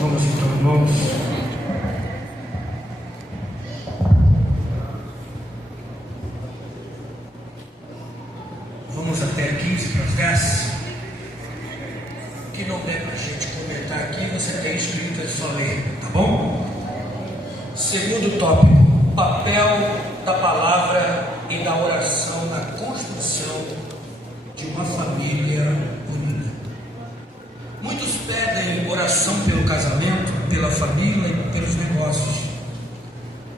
Vamos então, irmãos. Vamos até 15 para as 10. O que não der para a gente comentar aqui, você tem escrito, é só ler, tá bom? Segundo tópico: papel da palavra e da oração na construção de uma família unida. Muitos pedem oração pelo casamento, pela família e pelos negócios.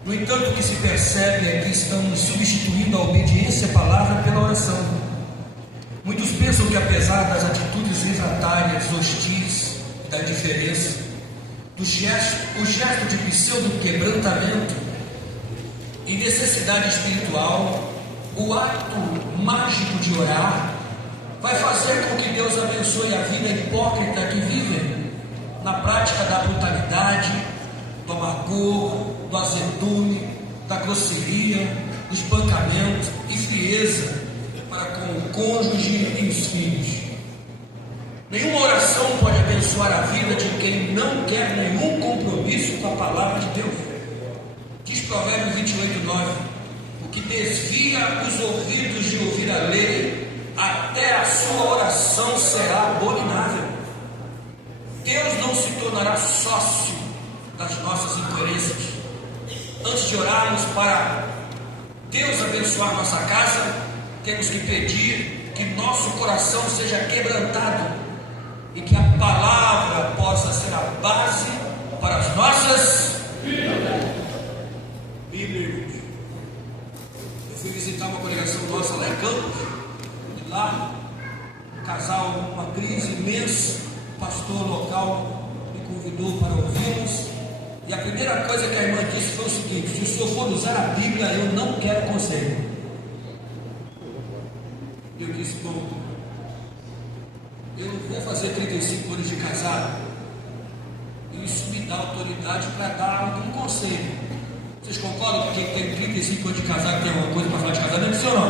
No entanto, o que se percebe é que estamos substituindo a obediência à palavra pela oração. Muitos pensam que, apesar das atitudes refratárias, hostis, da indiferença, o gesto de pseudo-quebrantamento e necessidade espiritual, o ato mágico de orar, vai fazer com que Deus abençoe a vida hipócrita que vivem na prática da brutalidade, do amargor, do azedume, da grosseria, do espancamento e frieza para com o cônjuge e os filhos. Nenhuma oração pode abençoar a vida de quem não quer nenhum compromisso com a palavra de Deus. Diz Provérbios 28:9: o que desvia os ouvidos de ouvir a lei, até a sua oração será abominável. Deus não se tornará sócio das nossas incoerências. Antes de orarmos para Deus abençoar nossa casa, temos que pedir que nosso coração seja quebrantado e que a palavra possa ser a base para as nossas Bíblia. Eu fui visitar uma congregação nossa lá em Campos, e lá um casal, uma crise imensa. O pastor local me convidou para ouvi-los, e a primeira coisa que a irmã disse foi o seguinte: se o senhor for usar a Bíblia, eu não quero conselho. Eu disse: bom, eu não vou fazer 35 anos de casado, e isso me dá autoridade para dar algum conselho. Vocês concordam que quem tem 35 anos de casado tem alguma coisa para falar de casamento, sim ou não?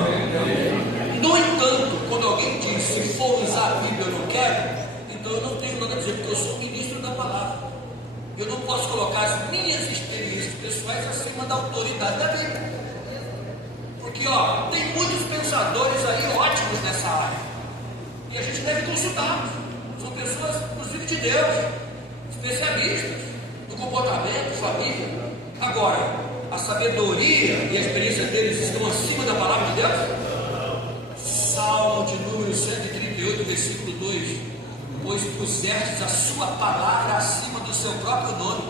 No entanto, quando alguém diz: se for usar a Bíblia eu não quero, então eu não tenho nada a dizer, porque eu sou ministro da palavra. Eu não posso colocar as minhas experiências pessoais acima da autoridade da Bíblia. Porque tem muitos pensadores aí ótimos nessa área, e a gente deve consultá-los. São pessoas, inclusive de Deus, especialistas no comportamento, família. Agora, a sabedoria e a experiência deles estão acima da palavra de Deus? Salmo de número 138, versículo 2: pois pusestes a sua palavra acima do seu próprio nome.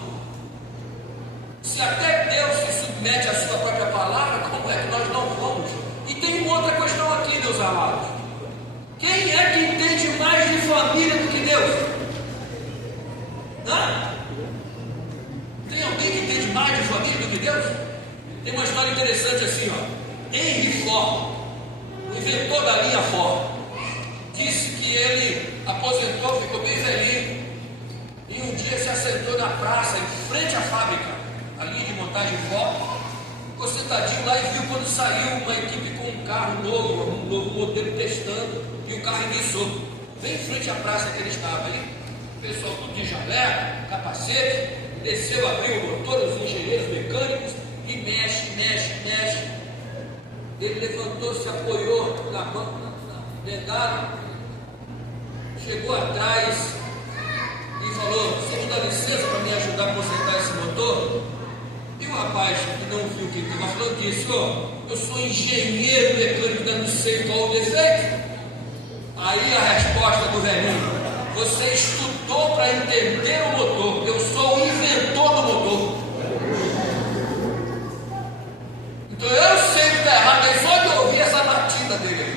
Se até Deus se submete à sua própria palavra, como é que nós não vamos? E tem uma outra questão aqui, meus amados: quem é que entende mais de família do que Deus? Hã? Tem alguém que entende mais de família do que Deus? Tem uma história interessante assim, Henry Ford, o inventor da linha Ford, disse que ele aposentou, ficou bem velhinho, e um dia se assentou na praça, em frente à fábrica, a linha de montagem Ford, ficou sentadinho lá e viu quando saiu uma equipe com um carro novo, um novo modelo testando, e o carro iniciou, bem em frente à praça que ele estava ali. O pessoal tudo de jaleco, capacete, desceu, abriu o motor, os engenheiros mecânicos, e mexe. Ele levantou, se apoiou na pedala, chegou atrás e falou: você me dá licença para me ajudar a consertar esse motor? E o rapaz que não viu o que ele estava falando disse: eu sou engenheiro mecânico, ainda não sei qual o defeito. Aí a resposta do velhinho: você estudou para entender o motor, eu sou o inventor do motor. Então eu sei que está errado, é só de ouvir essa batida dele.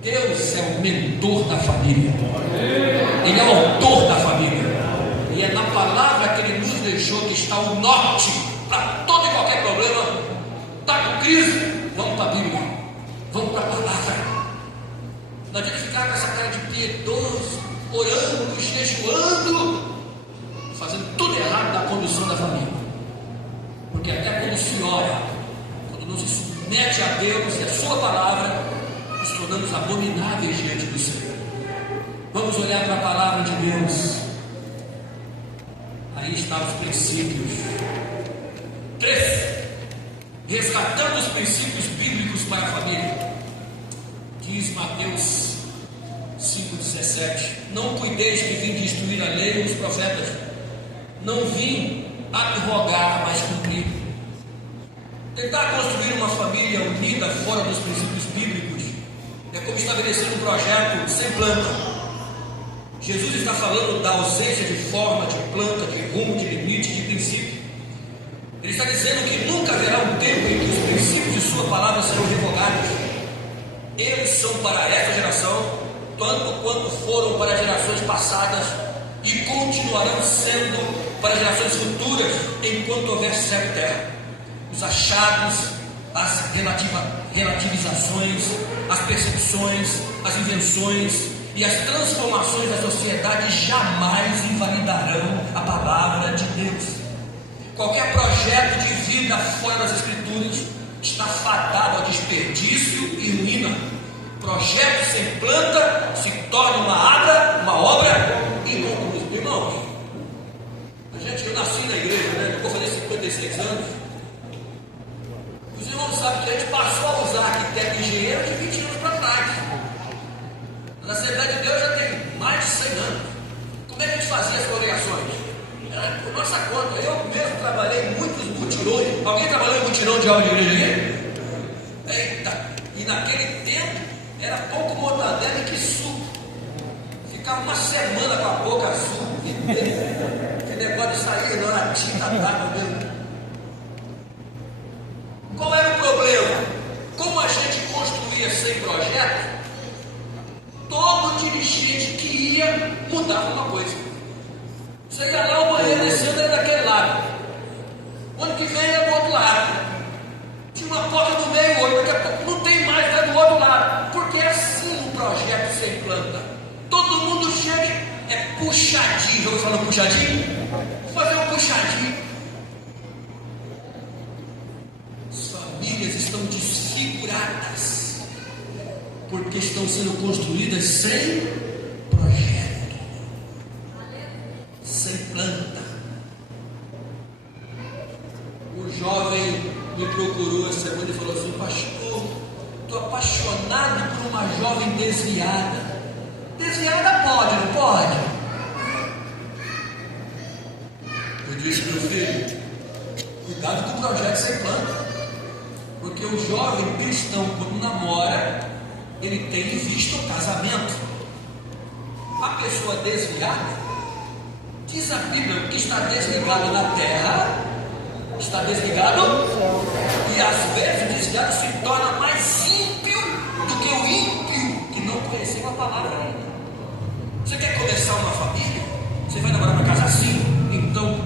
Deus é o mentor da família, Ele é o autor da família, e é na palavra que Ele nos deixou que está o norte para todo e qualquer problema. Está com crise? Vamos para a Bíblia, vamos para a palavra. Não adianta ficar com essa cara de piedoso, orando, jejuando, fazendo tudo errado na condução da família. Porque até quando se ora, quando não se submete a Deus e a sua palavra, nos tornamos abomináveis diante do Senhor. Vamos olhar para a palavra de Deus. Aí estão os princípios. 3. Resgatando os princípios bíblicos para a família. Diz Mateus 5,17: Não cuideis que vim destruir a lei e os profetas. Não vim abrogar, mas cumprir. Tentar construir uma família unida fora dos princípios bíblicos é como estabelecer um projeto sem planta. Jesus está falando da ausência de forma, de planta, de rumo, de limite, de princípio. Ele está dizendo que nunca haverá um tempo em que os princípios de sua palavra serão revogados. Eles são para esta geração, tanto quanto foram para gerações passadas, e continuarão sendo para gerações futuras, enquanto houver céu e terra. Os achados, as relativizações, as percepções, as invenções e as transformações da sociedade jamais invalidarão a palavra de Deus. Qualquer projeto de vida fora das Escrituras está fadado ao desperdício e ruína. Projeto sem planta se torna uma obra inconclusa. Irmãos, eu nasci na igreja, né? Eu vou fazer 56 anos. Os irmãos sabem que a gente passou a usar arquiteto e engenheiro de 20 anos para trás. Na Assembleia de Deus já tem mais de 100 anos. Como é que a gente fazia as congregações? Era por nossa conta. Eu mesmo trabalhei em muitos mutirões. Alguém trabalhou em mutirão de obra de igreja aqui? Eita! E naquele tempo era pouco mortadela e que suco. Ficava uma semana com a boca azul. Que negócio de sair, não era tinta d'água mesmo. Qual era o problema? Como a gente construía sem projeto, todo dirigente que ia mudava uma coisa. Você ia lá, o banheiro descendo era daquele lado. O ano que vem era do outro lado. Tinha uma porta no meio, outra, daqui a pouco não tem mais, é do outro lado. Porque é assim um projeto sem planta. Todo mundo chega, é puxadinho. Já ouviu falar puxadinho? Vou fazer um puxadinho. As famílias estão desfiguradas porque estão sendo construídas sem projeto, sem planta. O jovem me procurou essa semana e falou assim: pastor, estou apaixonado por uma jovem desviada. Desviada pode, não pode? Eu disse: meu filho, cuidado com o projeto sem planta. Porque o jovem cristão, quando namora, ele tem em vista o casamento. A pessoa desviada, diz a Bíblia, que está desligado na terra, está desligado, e às vezes o desviado se torna mais ímpio do que o ímpio que não conheceu a palavra ainda. Você quer começar uma família? Você vai namorar uma casa assim? Então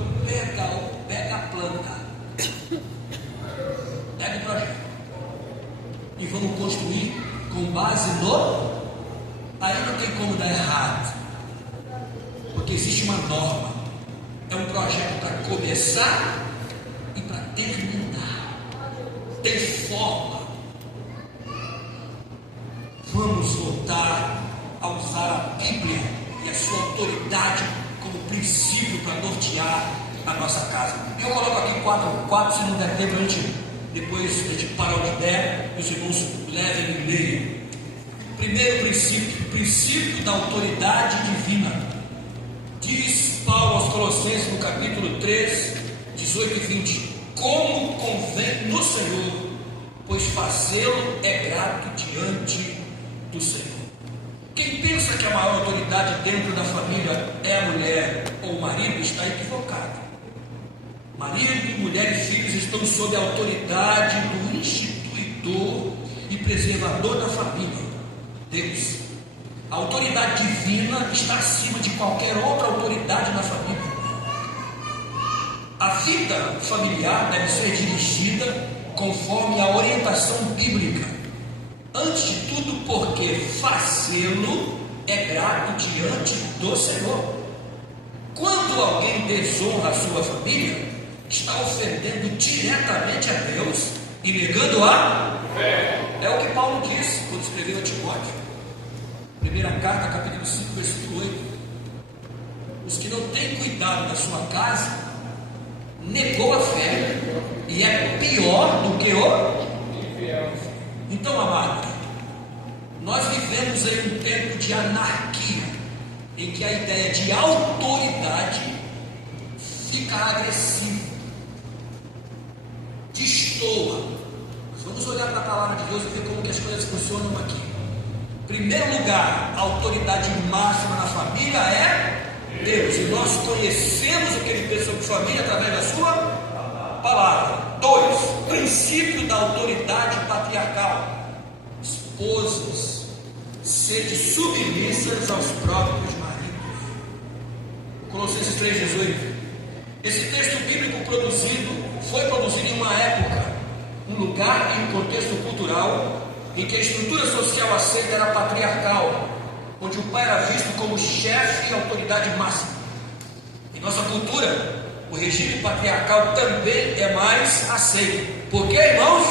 pega a planta, pega o projeto e vamos construir com base no. Aí não tem como dar errado, porque existe uma norma. É um projeto para começar e para terminar. Tem forma. Vamos voltar a usar a Bíblia e a sua autoridade como princípio para nortear a nossa casa. Eu coloco aqui quatro, se não der tempo, depois a gente para onde der, os irmãos levem e leiam. Primeiro princípio da autoridade divina. Diz Paulo aos Colossenses no capítulo 3, 18 e 20: como convém no Senhor, pois fazê-lo é grato diante do Senhor. Quem pensa que a maior autoridade dentro da família é a mulher ou o marido está equivocado. Marido, mulher e filhos estão sob a autoridade do instituidor e preservador da família, Deus. A autoridade divina está acima de qualquer outra autoridade na família. A vida familiar deve ser dirigida conforme a orientação bíblica. Antes de tudo, porque fazê-lo é grato diante do Senhor. Quando alguém desonra a sua família, está ofendendo diretamente a Deus e negando a fé. É o que Paulo disse quando escreveu a Timóteo. Primeira carta, capítulo 5, versículo 8. Os que não têm cuidado da sua casa, negou a fé, e é pior do que o infiel. Então, amado, nós vivemos em um tempo de anarquia, em que a ideia de autoridade fica agressiva, destoa. Mas vamos olhar para a palavra de Deus e ver como que as coisas funcionam aqui. Em primeiro lugar, a autoridade máxima na família é Deus, e nós conhecemos o que Ele pensa sobre família através da sua palavra. 2, princípio da autoridade patriarcal. Esposas, sede submissas aos próprios maridos. Colossenses 3,18. Esse texto bíblico foi produzido em uma época, um lugar e um contexto cultural em que a estrutura social aceita era patriarcal, onde o pai era visto como chefe e autoridade máxima. Em nossa cultura, o regime patriarcal também é mais aceito. Por quê, irmãos?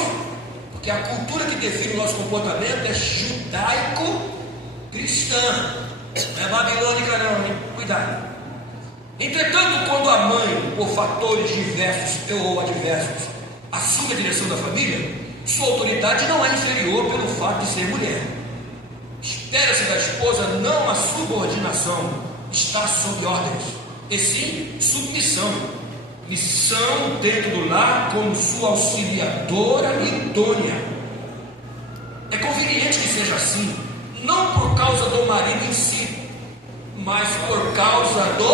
Porque a cultura que define o nosso comportamento é judaico-cristã, não é babilônica não, hein? Cuidado. Entretanto, quando a mãe, por fatores diversos ou adversos, assume a direção da família, sua autoridade não é inferior pelo fato de ser mulher. Espera-se da esposa não a subordinação, está sob ordens, e sim submissão. Missão dentro do lar como sua auxiliadora idônea. É conveniente que seja assim, não por causa do marido em si, mas por causa do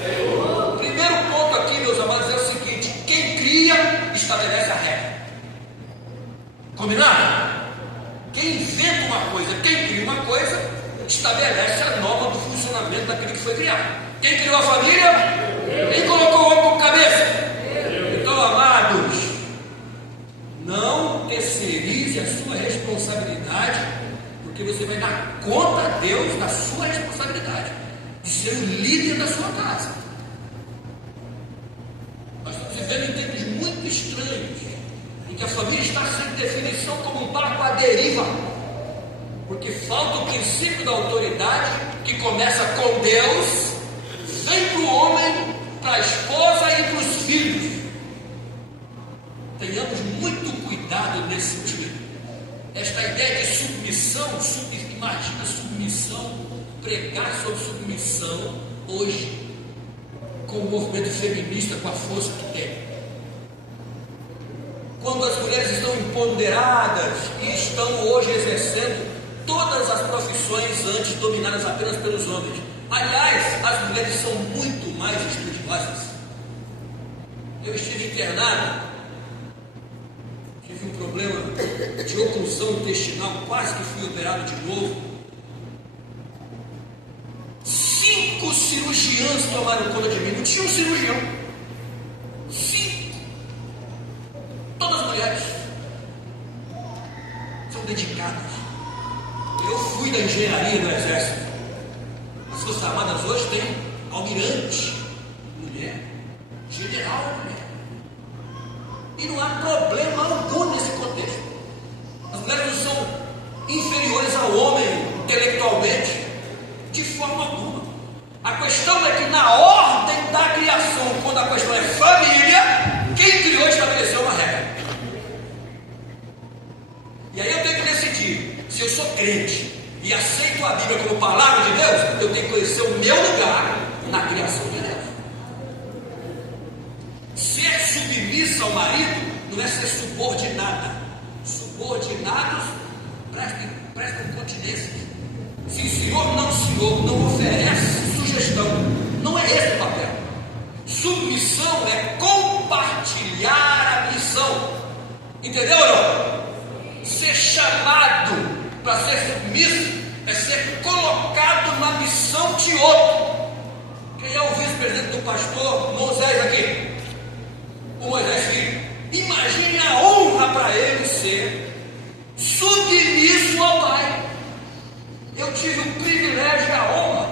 Senhor. Primeiro ponto aqui, meus amados, é o seguinte: quem cria estabelece a regra. Combinado? Quem inventa uma coisa, quem cria uma coisa, estabelece a norma do funcionamento daquele que foi criado. Quem criou a família? Quem colocou o homem como cabeça? Então, amados, não terceirize a sua responsabilidade, porque você vai dar conta a Deus da sua responsabilidade de ser o líder da sua casa. Nós estamos vivendo em tempos muito estranhos, em que a família está sem definição, como um barco à deriva, porque falta o princípio da autoridade que começa com Deus, vem para o homem, para a esposa e para os filhos. Tenhamos muito cuidado nesse sentido. Esta ideia de submissão, imagina submissão, pregar sobre submissão hoje, com o movimento feminista, com a força que tem. Quando as mulheres estão empoderadas e estão hoje exercendo todas as profissões antes dominadas apenas pelos homens. Aliás, as mulheres são muito mais estudiosas. Eu estive internado, tive um problema de oclusão intestinal, quase que fui operado de novo. 5 cirurgiãs tomaram conta de mim, não tinha um cirurgião. 5. Todas mulheres. São dedicadas. Eu fui da engenharia do exército. As Forças Armadas hoje têm almirante, mulher, general, mulher. E não há problema algum nesse contexto. As mulheres não são inferiores ao homem intelectualmente, de forma alguma. A questão é que na ordem da criação, quando a questão é família, quem criou estabeleceu uma regra. E aí eu tenho que decidir. Se eu sou crente e aceito a Bíblia como palavra de Deus, eu tenho que conhecer o meu lugar na criação de Deus. Ser submissa ao marido não é ser subordinada. Subordinados prestam continência. Se o senhor não oferece sugestão, não é esse o papel. Submissão é compartilhar a missão. Entendeu ou não? Ser chamado para ser submisso é ser colocado na missão de outro. Quem é o vice-presidente do pastor Moisés aqui? O Moisés filho. Imagine a honra para ele ser submisso ao pai. Eu tive o privilégio e a honra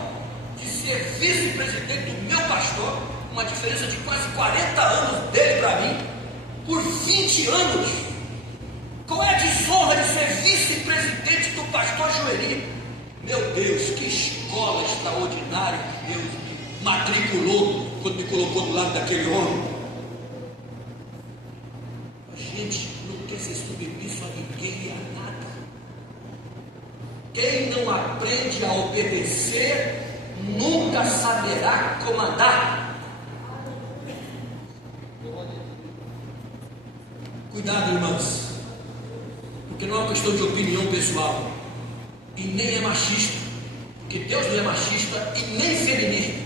de ser vice-presidente do meu pastor, uma diferença de quase 40 anos dele para mim, por 20 anos. Qual é a desonra de ser vice-presidente do pastor Joeli? Meu Deus, que escola extraordinária que Deus me matriculou quando me colocou do lado daquele homem. A gente não quer ser submisso a ninguém e a nada. Quem não aprende a obedecer nunca saberá comandar. Cuidado, irmãos, porque não é uma questão de opinião pessoal e nem é machista, porque Deus não é machista e nem feminista.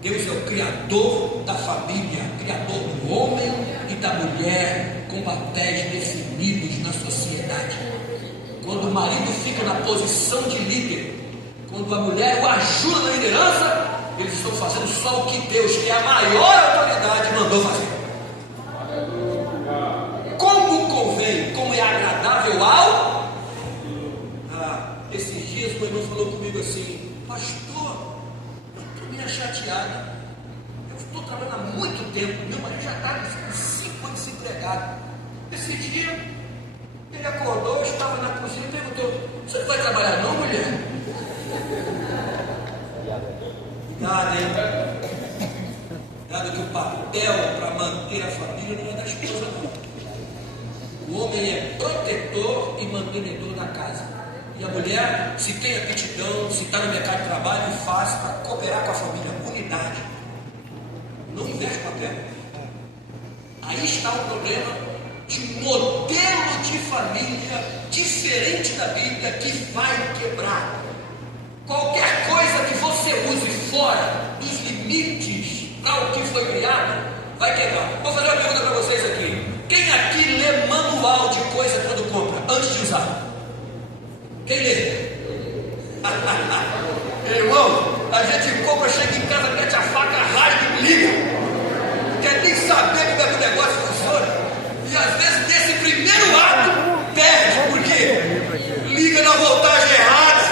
Deus é o criador da família, criador do homem e da mulher, com papéis definidos na sociedade. Quando o marido fica na posição de líder, quando a mulher o ajuda na liderança, eles estão fazendo só o que Deus, que é a maior autoridade, mandou fazer. Como convém, como é agradável ao... esses dias o irmão falou comigo assim: pastor, eu estou meio chateado, eu estou trabalhando há muito tempo, meu marido já está em 5 anos desempregado. Esse dia ele acordou, eu estava na cozinha e perguntou: você não vai trabalhar não, mulher? Nada, hein? Nada, que o papel para manter a família não é da esposa, não. O homem é protetor e mantenedor da casa. E a mulher, se tem aptidão, se está no mercado de trabalho, faz para cooperar com a família, unidade. Não inverte papel. Aí está o problema de um modelo de família diferente da Bíblia que vai quebrar. Qualquer coisa que você use fora dos limites para o que foi criado, vai quebrar. Vou fazer uma pergunta para vocês aqui. Quem aqui lê manual de coisa quando compra, antes de usar? Quem lê? Irmão, a gente compra, chega em casa, mete a faca, rasga e liga. Quer nem saber como é que o negócio funciona. E às vezes nesse primeiro ato, perde. Por quê? Liga na voltagem errada.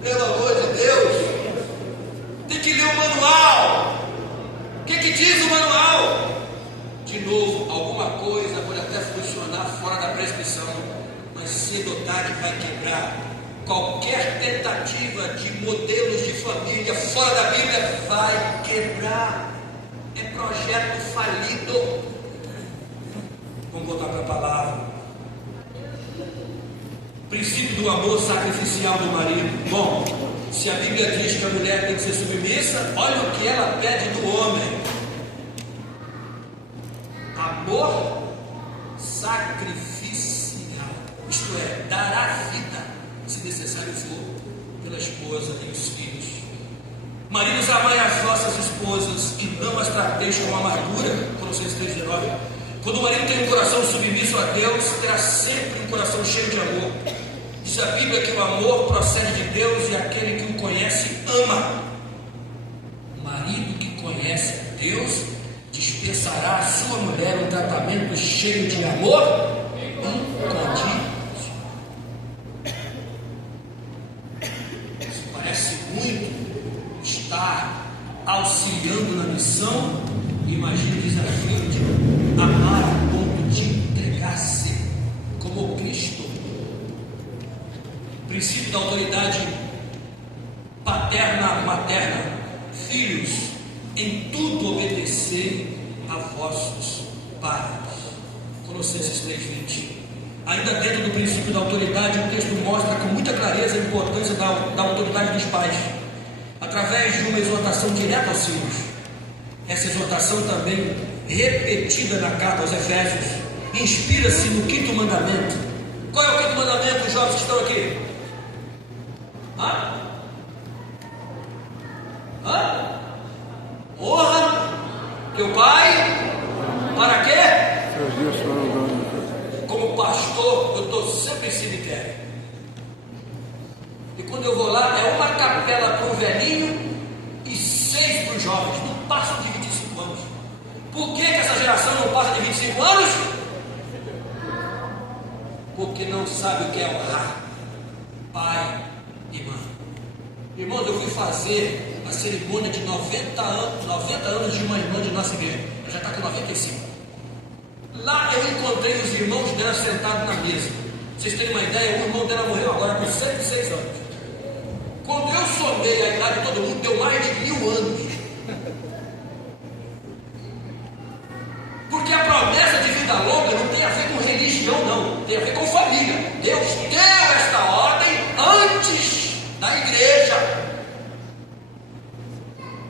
Pelo amor de Deus, tem que ler o manual. O que diz o manual? De novo, alguma coisa pode até funcionar fora da prescrição, mas cedo ou tarde vai quebrar. Qualquer tentativa de modelos de família fora da Bíblia vai quebrar. É projeto falido. Vamos voltar para a palavra. Princípio do amor sacrificial do marido. Bom, se a Bíblia diz que a mulher tem que ser submissa, olha o que ela pede do homem: amor sacrificial, isto é, dar a vida, se necessário for, pela esposa e os filhos. Maridos, amai as vossas esposas e não as trateis com amargura. Colossenses 3,19. Quando o marido tem um coração submisso a Deus, terá sempre um coração cheio de amor. Diz a Bíblia que o amor procede de Deus e aquele que o conhece ama. O marido que conhece Deus dispensará à sua mulher um tratamento cheio de amor incondicional. Isso parece muito estar auxiliando na missão. Imagina o desafio de amar a ponto de entregar-se como Cristo. Princípio da autoridade paterna, materna. Filhos, em tudo obedecei a vossos pais. Colossenses 3,20. Ainda dentro do princípio da autoridade, o texto mostra com muita clareza a importância da autoridade dos pais, através de uma exortação direta aos filhos. Essa exortação também repetida na carta aos Efésios inspira-se no 5º mandamento. Qual é o 5º mandamento, os jovens que estão aqui? Honra teu pai. Para quê? Como pastor, eu estou sempre em cemitério. E quando eu vou lá, é uma capela para o velhinho e 6 para os jovens. Não passam de 25 anos. Por que essa geração não passa de 25 anos? Porque não sabe o que é honrar pai e mãe. Irmãos, eu fui fazer a cerimônia de 90 anos de uma irmã de nossa igreja. Ela já está com 95. Lá eu encontrei os irmãos dela sentados na mesa. Pra vocês terem uma ideia, o irmão dela morreu agora com 106 anos. Quando eu somei a idade de todo mundo, deu mais de 1000 anos. Porque a promessa de vida longa não tem a ver com religião, não. Tem a ver com família. Deus deu esta ordem antes da igreja.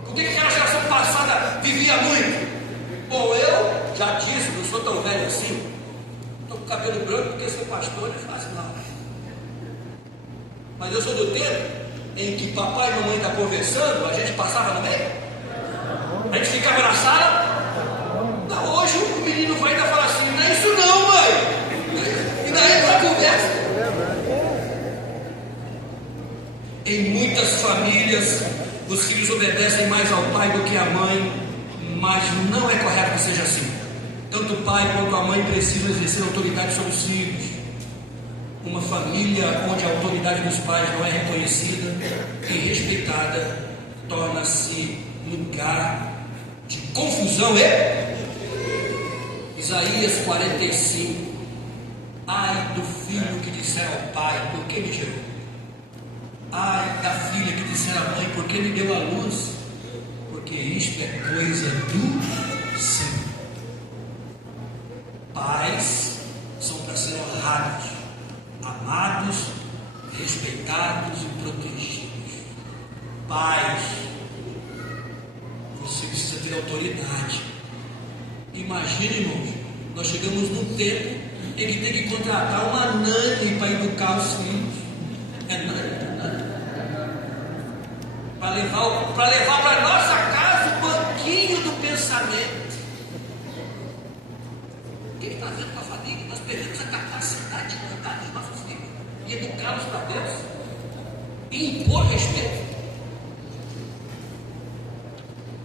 O que aquela geração passada vivia muito? Bom, eu já disse, não sou tão velho assim. Estou com cabelo branco porque ser pastor não é fácil, não. Mas eu sou do tempo em que papai e mamãe estão conversando, a gente passava no meio. A gente ficava na sala. Não, hoje o menino vai ainda falar assim, não é isso não, mãe. E daí vai conversa. Em muitas famílias, os filhos obedecem mais ao pai do que à mãe, mas não é correto que seja assim. Tanto o pai quanto a mãe precisam exercer autoridade sobre os filhos. Uma família onde a autoridade dos pais não é reconhecida e respeitada torna-se lugar de confusão e Isaías 45. Ai do filho que disser ao pai, por que me gerou? Ai da filha que disser à mãe, por que me deu a luz? Porque isto é coisa do Senhor. Pais são para ser honrados, amados, respeitados e protegidos. Pais, você precisa ter autoridade. Imagine, irmãos, nós chegamos num tempo em que tem que contratar uma nani para educar os filhos. É nani. Para levar para nossa casa o banquinho do pensamento. O que está fazendo com a família? Nós perdemos a capacidade de cuidar dos nossos filhos e educá-los para Deus e impor respeito.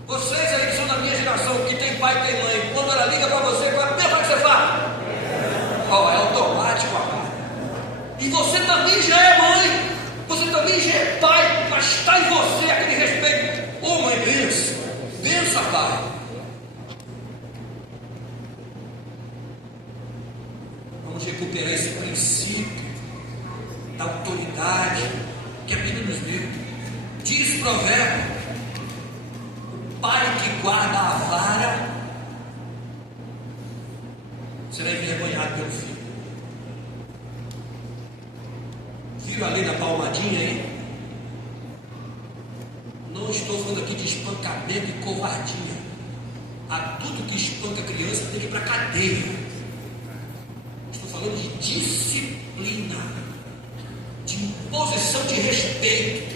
Vocês aí que são da minha geração, que tem pai e tem mãe, quando ela liga para você, qual é a primeira coisa que você fala? Oh, é automático agora. E você também já é mãe, você também já é pai, mas está em você aquele respeito. Oh, mãe, benção, benção, pai. Vamos recuperar esse princípio da autoridade que a Bíblia nos deu. Diz o provérbio: pai que guarda a vara será envergonhado pelo filho. Viram a lei da palmadinha aí? Não estou falando aqui de espancamento e covardia. A tudo que espanca criança tem que ir para a cadeia. Estou falando de disciplina, de imposição de respeito.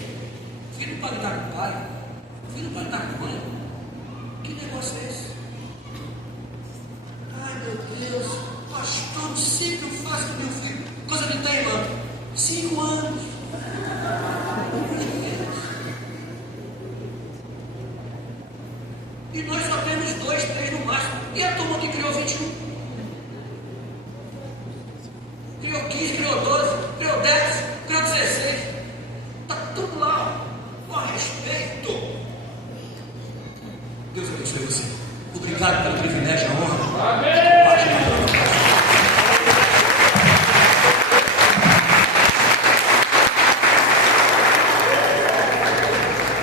O filho não pode estar com o pai, o filho não pode estar com a mãe. Que negócio é esse? Ai, meu Deus, pastor, não sei o que eu faço com meu filho. Coisa de tem, irmão? 5 anos. E nós só temos 2, 3 no máximo. E a turma que criou 21? Criou 15, criou 12, criou 10, criou 16. Está tudo lá, com respeito. Deus abençoe você. Obrigado pelo privilégio e a honra. Amém.